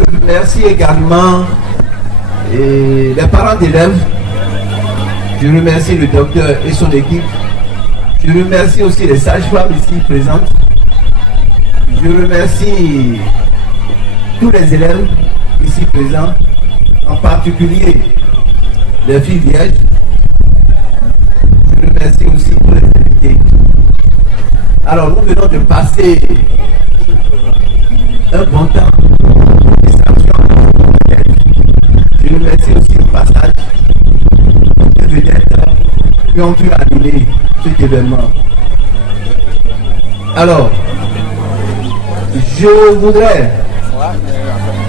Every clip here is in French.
Je remercie également les parents d'élèves. Je remercie le docteur et son équipe. Je remercie aussi les sages-femmes ici présentes. Je remercie tous les élèves ici présents, en particulier les filles vierges. Je remercie aussi tous les invités. Alors, nous venons de passer un bon temps. Je remercie aussi au passage de vedettes qui ont pu animer cet événement. Alors, je voudrais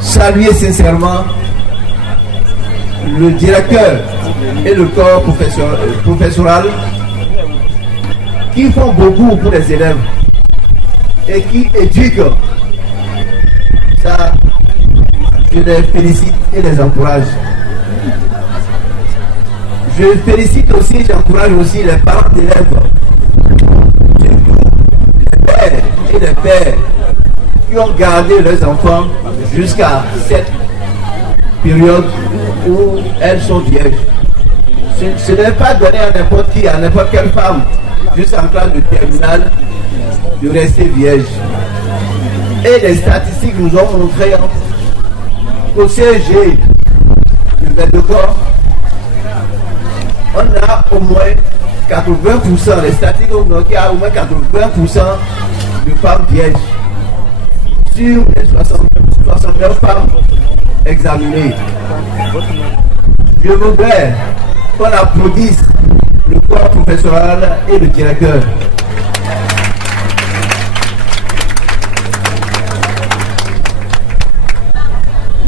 saluer sincèrement le directeur et le corps professoral qui font beaucoup pour les élèves et qui éduquent. Ça, je les félicite et les encourage. Je félicite aussi, j'encourage aussi les parents d'élèves, les pères et les pères qui ont gardé leurs enfants jusqu'à cette période où elles sont vierges. Ce n'est pas donné à n'importe qui, à n'importe quelle femme, jusqu'en classe de terminale, de rester vierge. Et les statistiques nous ont montré qu'au CG du Verdecor, on a au moins 80%, les statistiques ont montré qu'il y a au moins 80% de femmes vierges sur les 69 femmes examinées. Je voudrais qu'on applaudisse le corps professoral et le directeur.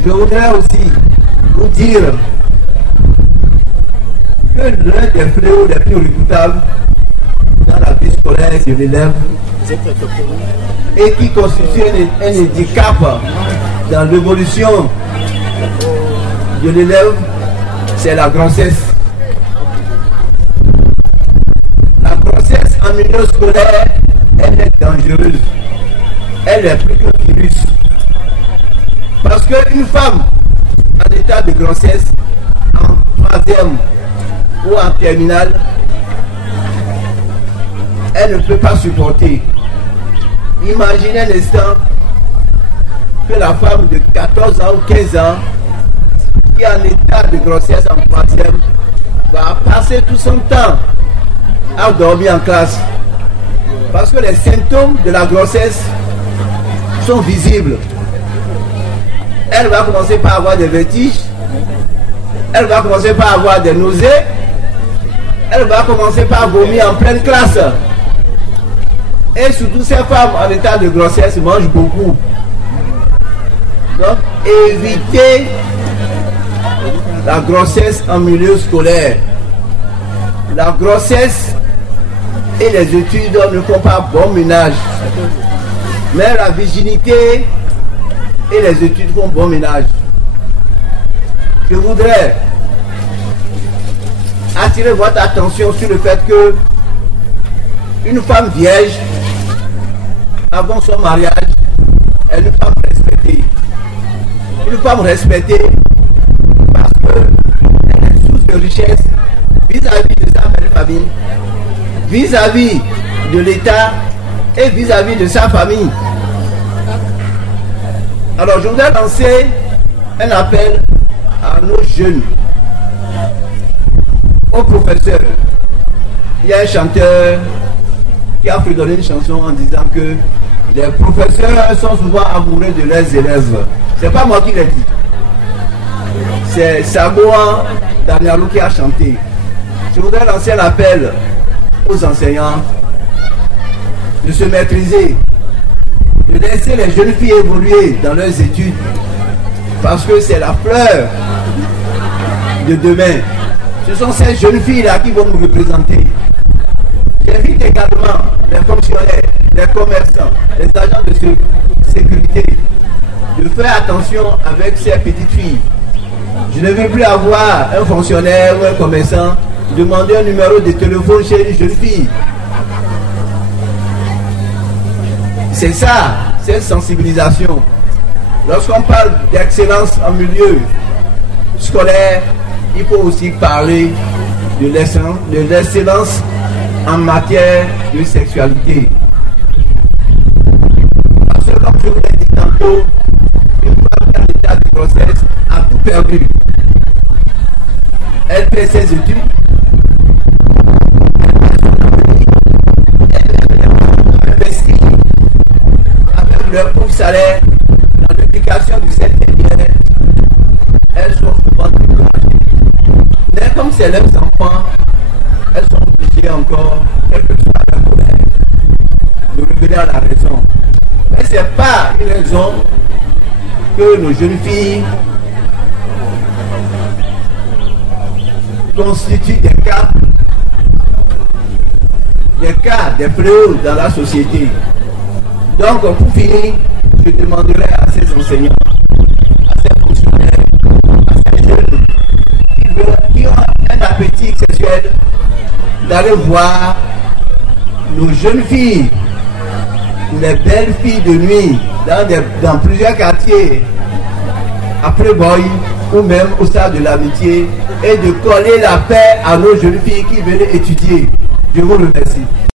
Je voudrais aussi vous dire que l'un des fléaux les plus redoutables dans la vie scolaire de l'élève et qui constitue un handicap dans l'évolution de l'élève, c'est la grossesse. La grossesse en milieu scolaire, elle est dangereuse. Elle est plus qu'un virus. Parce qu'une femme en état de grossesse, en troisième ou en terminale, elle ne peut pas supporter. Imaginez un instant que la femme de 14 ans ou 15 ans qui est en état de grossesse en troisième va passer tout son temps à dormir en classe. Parce que les symptômes de la grossesse sont visibles. Elle va commencer par avoir des vertiges, elle va commencer par avoir des nausées, elle va commencer par vomir en pleine classe. Et surtout ces femmes en état de grossesse mangent beaucoup. Donc évitez la grossesse en milieu scolaire. La grossesse et les études ne font pas bon ménage. Mais la virginité et les études font bon ménage. Je voudrais attirer votre attention sur le fait que une femme vierge, avant son mariage, est une femme respectée. Une femme respectée parce qu'elle est source de richesse vis-à-vis de sa belle famille, vis-à-vis de l'État et vis-à-vis de sa famille. Alors je voudrais lancer un appel à nos jeunes, aux professeurs. Il y a un chanteur qui a fredonné une chanson en disant que les professeurs sont souvent amoureux de leurs élèves. C'est pas moi qui l'ai dit. C'est Sagoa Danielou qui a chanté. Je voudrais lancer un appel aux enseignants de se maîtriser, de laisser les jeunes filles évoluer dans leurs études, parce que c'est la fleur de demain. Ce sont ces jeunes filles-là qui vont nous représenter. J'invite également les fonctionnaires, les commerçants, les agents de sécurité de faire attention avec ces petites filles. Je ne veux plus avoir un fonctionnaire ou un commerçant demander un numéro de téléphone chez une jeune fille. C'est ça, cette sensibilisation. Lorsqu'on parle d'excellence en milieu scolaire, il faut aussi parler de l'excellence en matière de sexualité. Parce que comme je vous l'ai dit tantôt, une femme dans l'état de grossesse a tout perdu. Elle fait ses études, elle investit avec leur pauvre salaire dans l'éducation de cette dernière. Elles sont souvent découragées. Mais comme c'est leurs enfants, elles sont obligées encore, quelle que soit leur colère, de revenir à la raison. Mais ce n'est pas une raison que nos jeunes filles constituent des cas, des fléaux dans la société. Donc, pour finir, je demanderai à ces enseignants, à ces fonctionnaires, à ces jeunes qui ont un appétit sexuel, d'aller voir nos jeunes filles, les belles filles de nuit, dans plusieurs quartiers, après Boy, ou même au stade de l'amitié, et de coller la paix à nos jeunes filles qui venaient étudier. Je vous remercie.